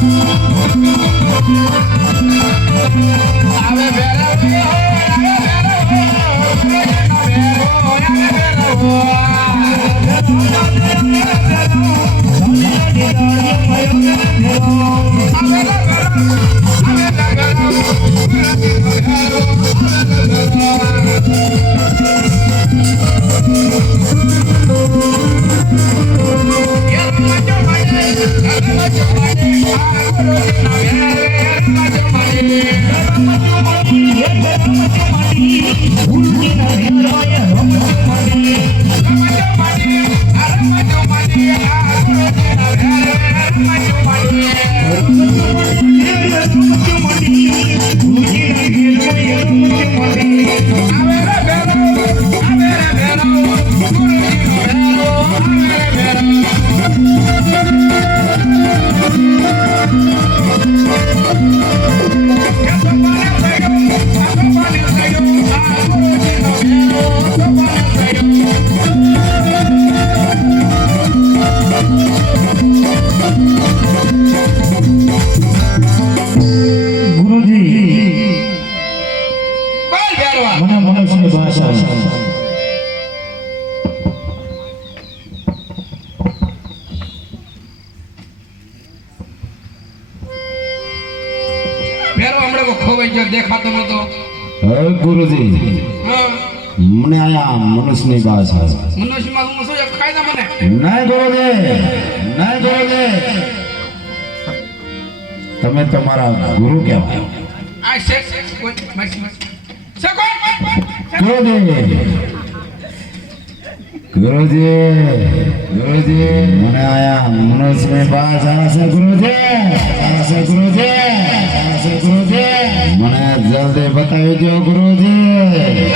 આવે gonna આવે Yeah. ગુરુજી મને આયા મનુષ્યની ભાષા મનુષ્યમાં હું શું છે ખાયદા મને? ના ગુરુજી ના ગુરુજી. તમે તમારા ગુરુ કહેવાય. આ શેખ ગુરુજી. ગુરુજી ગુરુજી. મને આયા ભાષા છે ગુરુજી ગુરુજી ગુરુજી જલ્દી બતાવી દો ગુરુજી.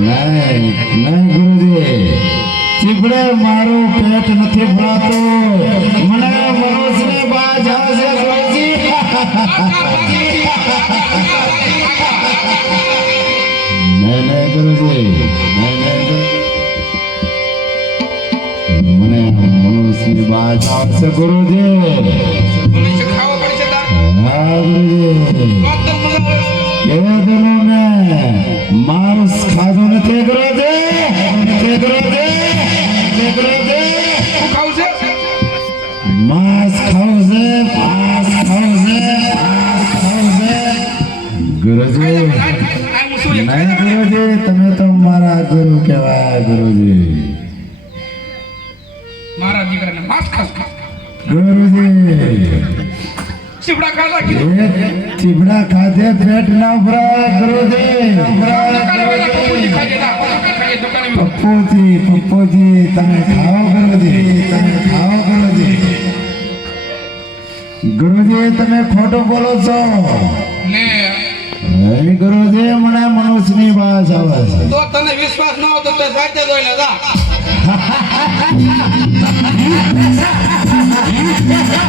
નહીં નહીં ગુરુજી. ચીપડે મારું પેટ નથી ભરાતું. મને મનુષ્ય બાજા છે ગુરુજી નહીં નહીં ગુરુજી. નહીં નહીં મને મનુષ્ય બાજા છે ગુરુજી. હા ગુરુજી વાતમ મજા કેવા દિનો મેં માંસ ખાવું છે માંસ છે નહીં ગુરુજી તમે તો મારા ગુરુ કહેવાય ગુરુજી ગુરુજી ચીમડા ખાધા કીધું ચીબડા ખાધે પેટ ના ભરાય પપ્પુજી તા પપ્પુજી પપ્પુજી તમે ખાઓ ગુરુજી તમે ખાઓ ગુરુજી. ગુરુજી તમે ખોટું બોલો છો. ને ગુરુજી મને મનુષ્યની વાત આવે છે. તો તને વિશ્વાસ ન હોય તો સાચે જોઈ લેતા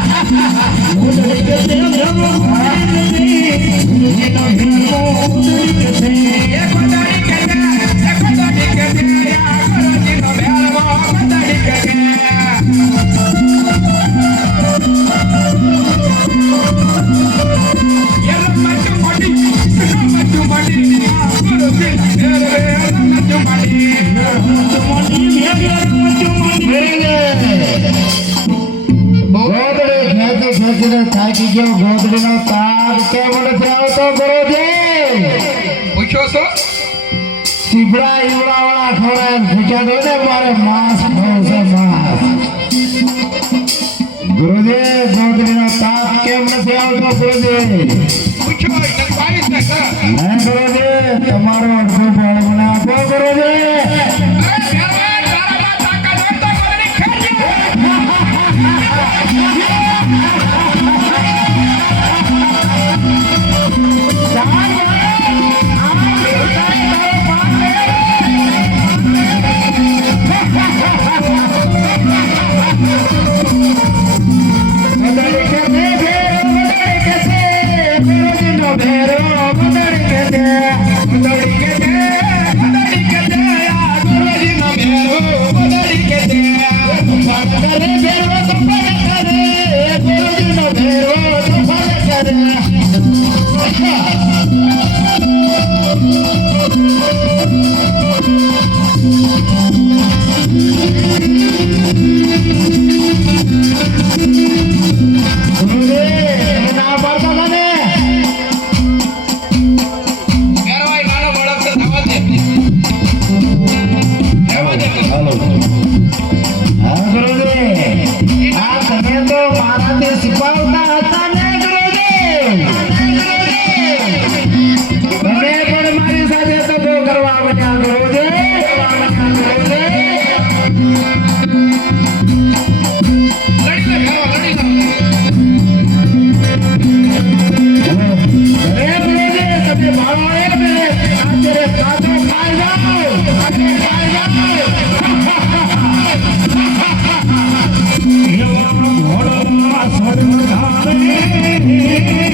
ગોદડી ખેંચી છો ખવડાય ભૂખ્યા દો ને મારે માંસ ખાવું છે માંસ. ગુરુજી ગોદડીનો તાગ કેમ નથી આવતો ગુરુજી? હોય તો ને ગુરુજી તમારો અડધો ફળ મને આપો ગુરુજી. Yeah. Yeah.